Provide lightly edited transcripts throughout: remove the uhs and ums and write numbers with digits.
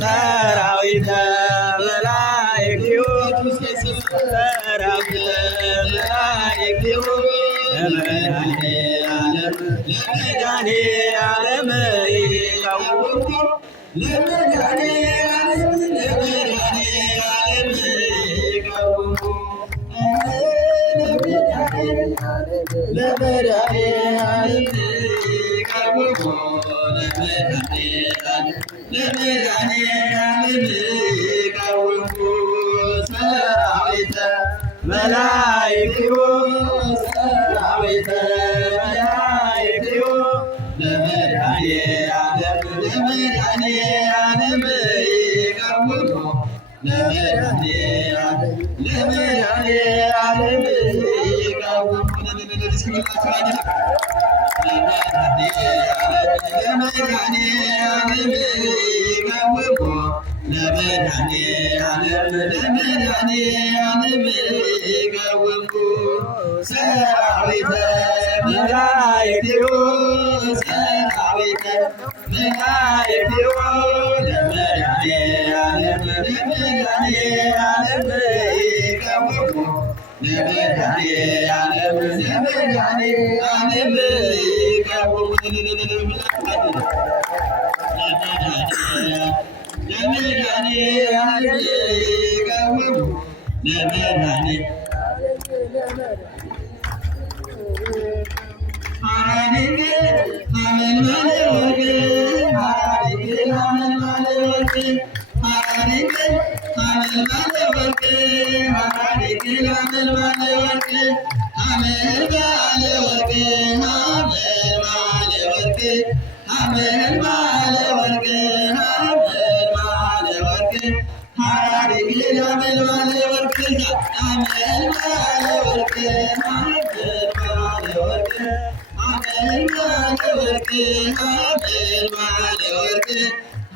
ሰራዊተ መላእክቲሁ ሰራዊተ መላእክቲሁ ለመድኃኔዓለም ይቀውሙ ሰራዊተ መላእክቲሁ ለመድኃኔዓለም ይቀውሙ ሰራዊተ መላእክቲሁ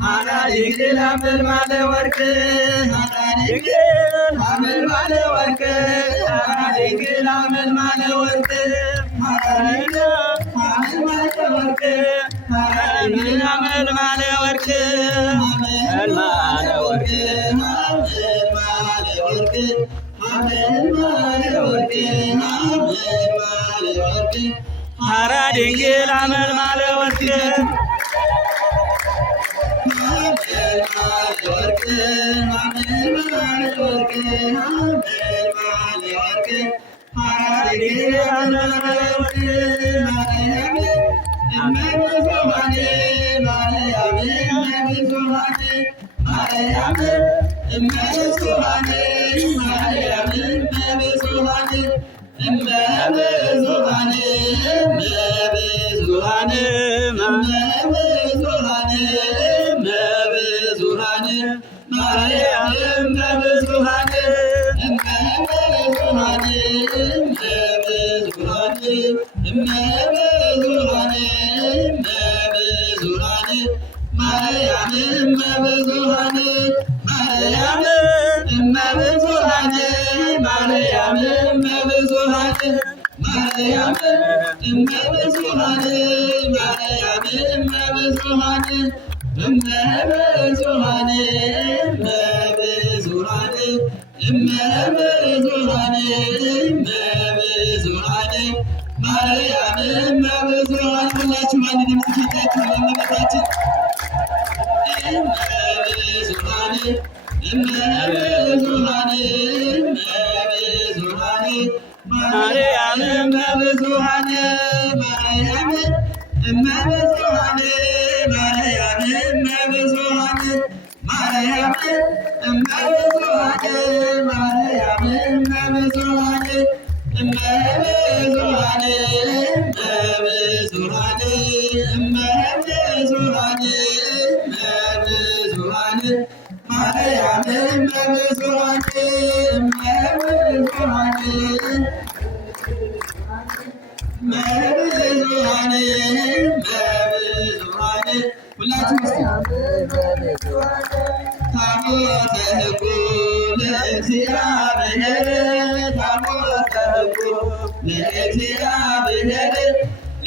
ሐራ ድንግል አመልማለ ወርቅ ማርያም ብዙኃን ማርያም እመ ብዙኃን ማርያም እመ ብዙኃን ማርያም እመ ብዙኃን ማርያም እመ ብዙኃን እመ ብዙኃን እመ ብዙኃን እመ ብዙኃን እመ ብዙኃን ማርያም እመ ብዙኃን ሁላችሁም አንድ ድምፅ ፊታችሁ ለእመቤታችን እመ ብዙኃን እመ ብዙኃን እመ ብዙኃን ማርያም እመ ብዙኃን ማርያም እመ ብዙኃን ማርያም እመ ብዙኃን ማርያም እመ ብዙኃን ማርያም እመ ብዙኃን እመ ብዙኃን እመ ብዙኃን እመ ብዙኃን እመ ብዙኃን ማርያም እመ ብዙኃን እመ ብዙኃን ብዙኃን ብዙኃን ሁላችሁ ታቦተ ሕጉ ለእግዚአብሔር ታቦተ ሕጉ ለእግዚአብሔር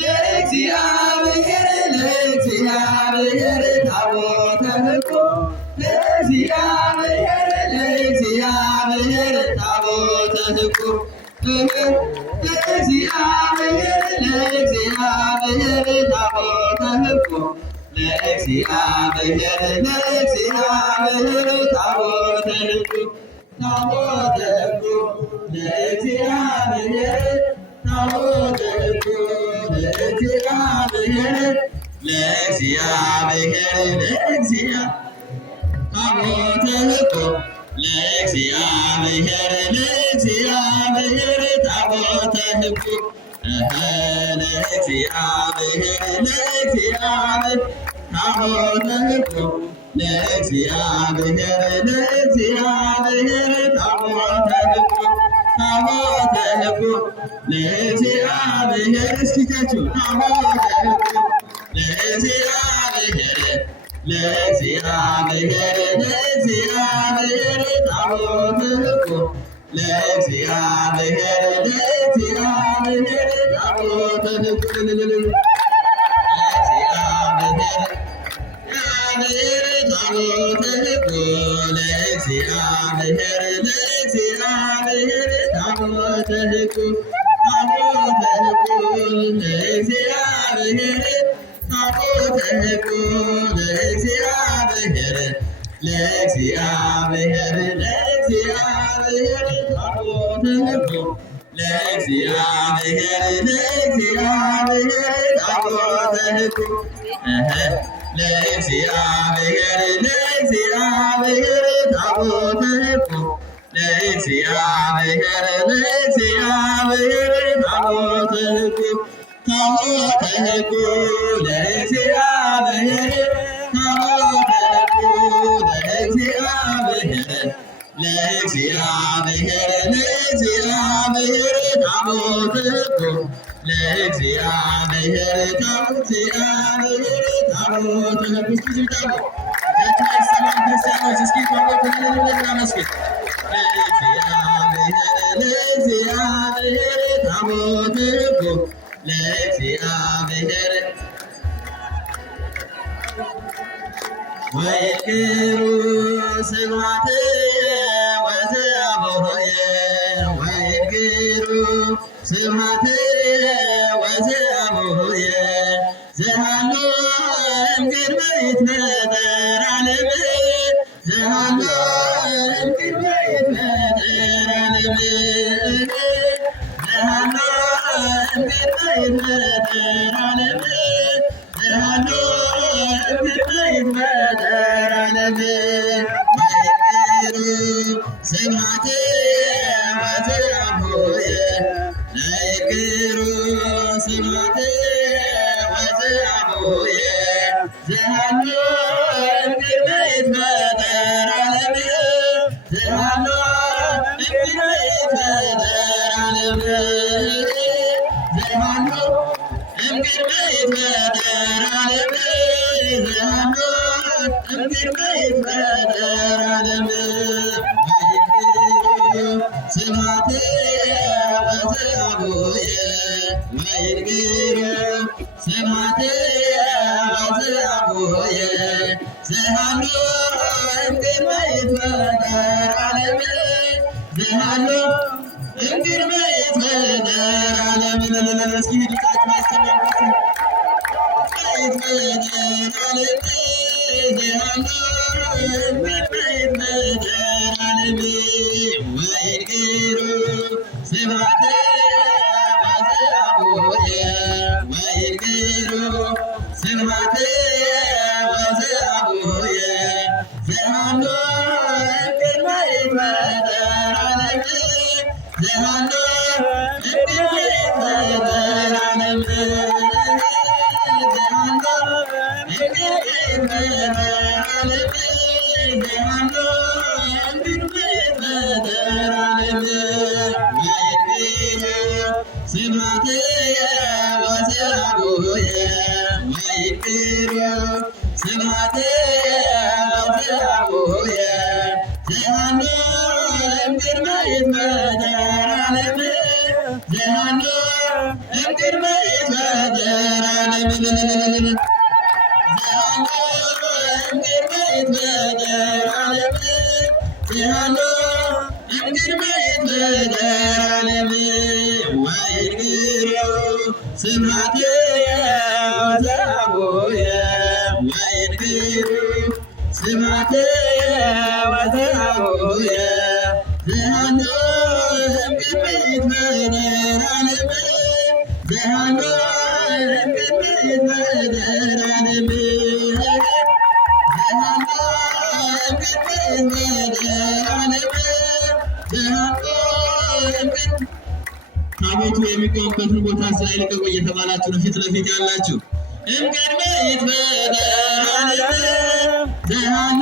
ለእግዚአብሔር ለእግዚአብሔር ታቦተ ሕጉ ለእግዚአብሔር ለእግዚአብሔር ታቦተ ሕጉ ለእግዚአብሔር ለእግዚአብሔር ታቦተ ሕጉ ለእግዚአብሔር ለእግዚአብሔር ታቦተ ሕጉ ታቦተ ሕጉ ለእግዚአብሔር ታቦተ ሕጉ ለእግዚአብሔር ለእግዚአብሔር ታቦተ ሕጉ ለእግዚአብሔር ለእግዚአብሔር ታቦተ ሕጉ ለእግዚአብሔር ለእግዚአብሔር ታቦተ ሕጉ ለእግዚአብሔር ለእግዚአብሔር ታቦተ ሕጉ ታቦተ ሕጉ ለእግዚአብሔር እስኪታችሁ ታቦተ ሕጉ ለእግዚአብሔር ለእግዚአብሔር ለእግዚአብሔር ታቦተ ሕጉ ለእግዚአብሔር ለእግዚአብሔር ታቦተ ሕጉ ታቦተ ሕጉ ለእግዚአብሔር ለእግዚአብሔር ታቦተ ሕጉ ታቦተ ሕጉ ለእግዚአብሔር ታቦተ ሕጉ ለእግዚአብሔር ለእግዚአብሔር ለእግዚአብሔር ታቦተ ሕጉ ለእግዚአብሔር ለእግዚአብሔር ታቦተ ሕጉ ለእግዚአብሔር ለእግዚአብሔር ታቦተ ሕጉ ለእግዚአብሔር ለእግዚአብሔር ታቦተ ሕጉ ታቦተ ሕጉ ለእግዚአብሔር ታቦተ ሕጉ ለእግዚአብሔር ለእግዚአብሔር ለእግዚአብሔር ታቦተ ሕጉ ለእግዚአብሔር ታቦተ ሕጉ ሲታቦ ሰላም ክርስቲያኖች እስኪ ታቦተ እናመስግን። ለእግዚአብሔር ታቦተ ሕጉ ለእግዚአብሔር ወይክሩ ስብሐት ወዘአቡየ ወይክሩ ስብሐት ወዘአቡየ ዘሃሎ እምቅድመ ይትፈጠር ዓለም ዘሃሎ እምቅድመ ይትፈጠር ዓለም ዘሃሎ እምቅድመ ይትፈጠር ዓለም ዘሃሎ እምቅድመ ይትፈጠር ዓለም ወይክሩ ስብሐት ወዘአቡየ ወይክሩ ስብሐት ወዘአቡየ ዘሃሎ እምቅድመ ይትፈጠር ዓለም ዘሃሎ እምቅድመ ይትፈጠር ዓለም ዘሃሎ እምቅድመ ይትፈጠር ዓለም ዘሃሎ እምቅድመ እምቅድመ ይትፈጠር ዓለም ስብሐትየ ወዘአቡየ ወይንግር ስብሐትየ ወዘአቡየ ዘሃሎ እምቅድመ ይትፈጠር ዓለም ዘሃሎ እምቅድመ ይትፈጠር ዓለም እስኪ ድምፃችሁ ማሰማት ይትፈጠር ዓለም ዘሃሎ እምቅድመ ይትፈጠር ዓለም ወይንግሩ ስብሐትየ ወዘአቡየ ወይንግሩ ስብሐትየ ወዘአቡየ ዘሃሎ እምቅድመ ይትፈጠር ዓለም ዘሃሎ እምቅድመ ይትፈጠር ዓለም ዘሃሎ እምቅድመ ይትፈጠር ዓለም ዘሃሎ እምቅድመ ይትፈጠር ዓለም ወይንግሩ ስብሐትየ ወዘአቡየ ወይንግሩ ስብሐትየ ወዘአቡየ ዘሃሎ እምቅድመ ይትፈጠር ዓለም ዘሃሎ እምቅድመ ይትፈጠር ዓለም ዘሃሎ እምቅድመ ይትፈጠር ዓለም ዘሃሎ እምቅድመ ይትፈጠር ዓለም ወይንግሩ ስብሐትየ ወዘአቡየ ወይንግሩ ስብሐትየ ወዘአቡየ ዘሃሎ እምቅድመ ይትፈጠር ዓለም ዘሃሎ እምቅድመ ይትፈጠር ዓለም ዘሃሎ እምቅድመ ይትፈጠር ዓለም ዘሃሎ ታቦቱ የሚቆምበትን ቦታ ስላይልቀቁ እየተባላችሁ ነው ፊት ለፊት ያላችሁ። እምቅድመ ይትፈጠር ዓለም ዘሃሎ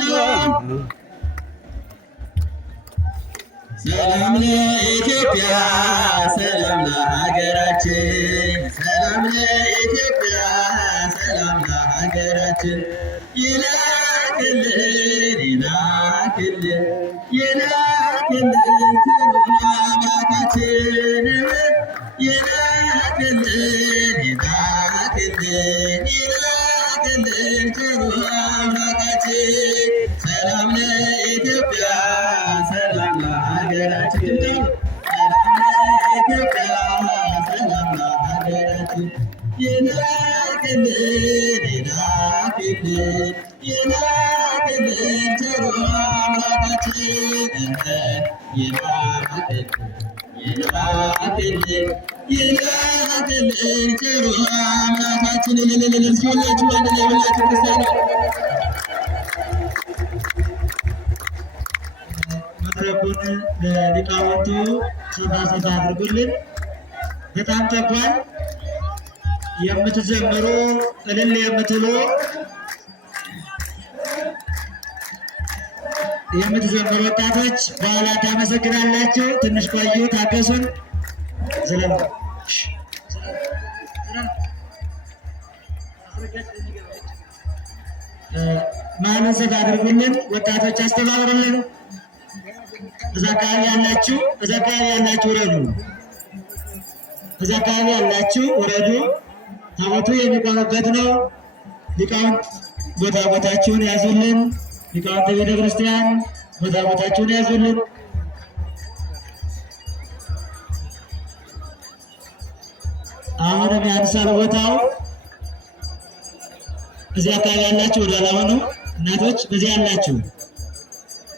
ሰላም ለኢትዮጵያ ሰላም ለሀገራችን ሰላም ለኢትዮጵያ ሰላም ለሀገራችን ይላክልን ይላክልን ይላክልን አምላካችን ይላክልን ይላክልን ይላክልን አምላካችን ሰላም ለኢትዮጵያ ሰላም ለሀገራችን ሰላም ለኢትዮጵያ ሰላም ለሀገራችን ይላክልን ይላክልን ይላክልን ቸሩ አምላካችን ይላክልን ይላክልን ይላክልን ቸሩ አምላካችን ሁላችሁ አንድ ላይ ብላችሁ ክርስቲያኖች መድረኩን ለሊቃውንቱ ሰፋ ሰፋ አድርጉልን። በጣም ጠቧል። የምትዘምሩ እልል የምትሉ የምትዘምሩ ወጣቶች በኋላ ታመሰግናላችሁ። ትንሽ ቆዩ፣ ታገሱን። ዝለም ማነሰት አድርጉልን። ወጣቶች አስተባብሩልን። እዛ አካባቢ ያላችሁ ውረዱ። እዛ አካባቢ ያላችሁ ውረዱ። ታቦቱ የሚቆምበት ነው። ሊቃውንት ቦታችሁን ያዙልን። ሊቃውንተ ቤተ ክርስቲያን ቦታችሁን ያዙልን። አሁንም ያንሳል ቦታው። እዚህ አካባቢ ያላችሁ ወደኋላ ሆኑ። እናቶች በዚህ ያላችሁ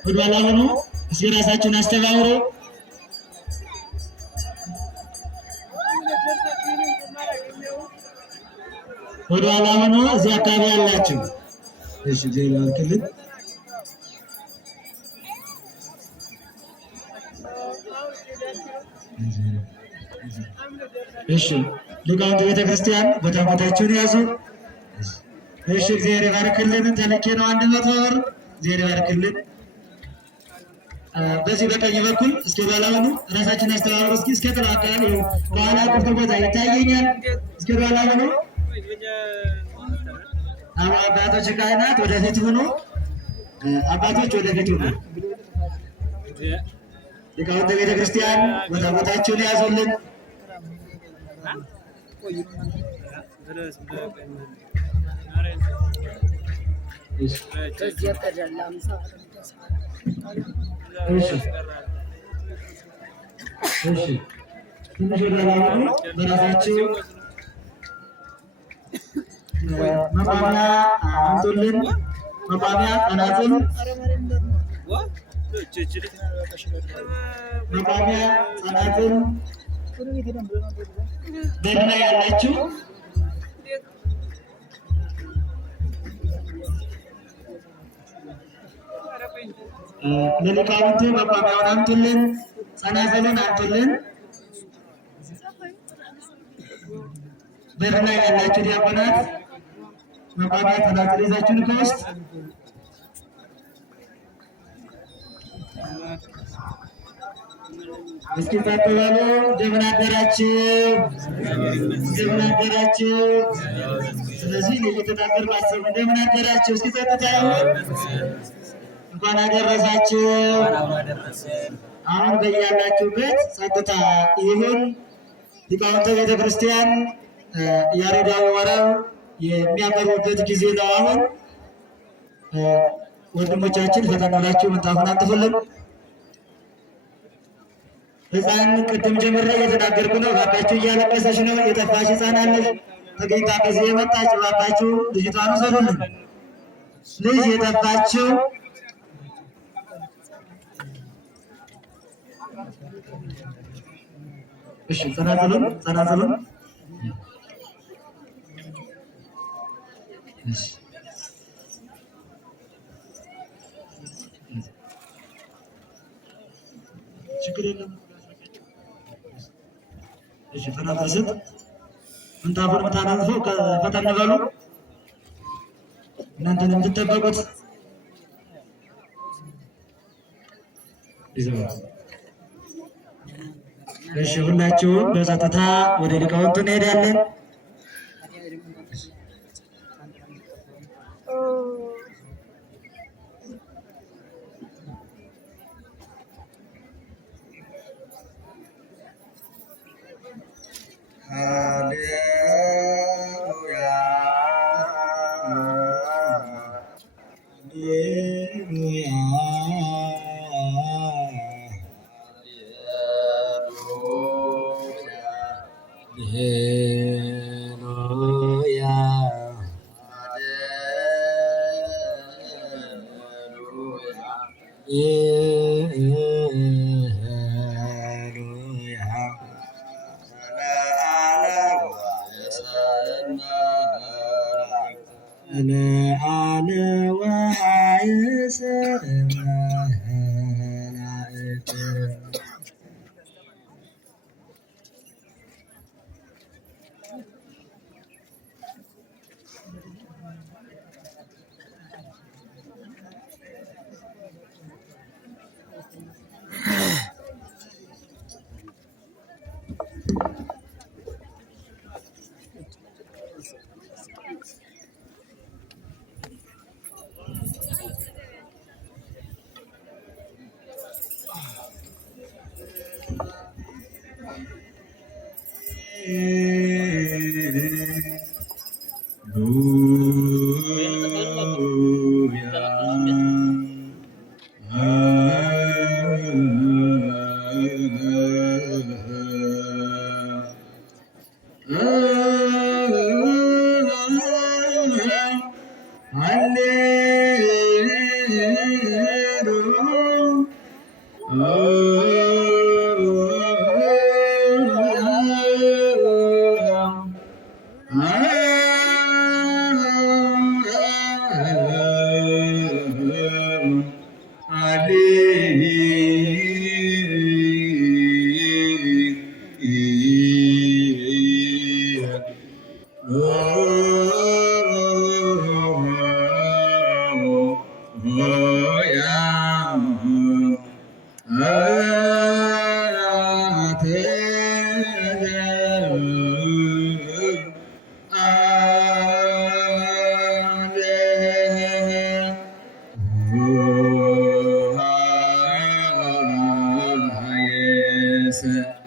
ወደኋላ ሆኑ። እስኪ ራሳችሁን አስተባብሩ። ወደኋላ ሆኑ። እዚህ አካባቢ ያላችሁ እሺ፣ ዜና ክልል እሺ፣ ሊቃውንተ ቤተ ክርስቲያን ቦታችሁን ያዙ። እሺ፣ እግዚአብሔር ይባርክልን። ተልኬ ነው 100 ብር። እግዚአብሔር ይባርክልን። በዚህ በቀኝ በኩል እስኪ ባላውኑ ራሳችን አስተባብሩ። እስኪ ተላካለ በኋላ ክፍት ቦታ ይታየኛል። እስኪ ባላውኑ አባቶች ካህናት ወደፊት ሆኖ አባቶች ወደፊት ሁሉ ሊቃውንተ ቤተ ክርስቲያን ቦታቸውን ያዙልን። ትንሽ በራሳችሁ መቋሚያ አምጡልን። መቋሚያ ጸናጽል መቋሚያ ጸናጽል ደህና ያላችሁ ለሊቃውንቱ መቋሚያውን አምጡልን። ጸናጽልን አምጡልን። ደህና ያላችሁ ዲያቆናት መቋሚያ ጸናጽል ይዛችሁ ከውስጥ እስኪ ጸጥ በሉ። እንደምን አደራችሁ? እንደምን አደራችሁ? ስለዚህ እየተናገር ማሰብ እንደምን አደራችሁ? እስኪ ጸጥታ ይሁን። እንኳን አደረሳችሁ። አሁን በያላችሁበት ጸጥታ ይሁን። ሊቃውንተ ቤተ ክርስቲያን ያሬዳዊ ወረብ የሚያቀርቡበት ጊዜ ነው። አሁን ወንድሞቻችን ፈጠን ብላችሁ ምንጣፉን አንጥፉልን። ሕፃን ቅድም ጀምሬ እየተናገርኩ ነው። እባካችሁ እያለቀሰች ነው። የጠፋች ሕፃን አለች ተገኝታ ከዚህ የመጣች። እባካችሁ ልጅቷን ውሰዱልን። ልጅ የጠፋችው እሺ፣ ጸናጽሉን ችግር የለም። እሺ፣ ጸናጽል ስጥ። ምንጣፉን የምታነጥፈው ፈጠን በሉ። እናንተን የምትጠበቁት እሺ፣ ሁላችሁም በጸጥታ ወደ ሊቃውንቱ እንሄዳለን። አደረሰ።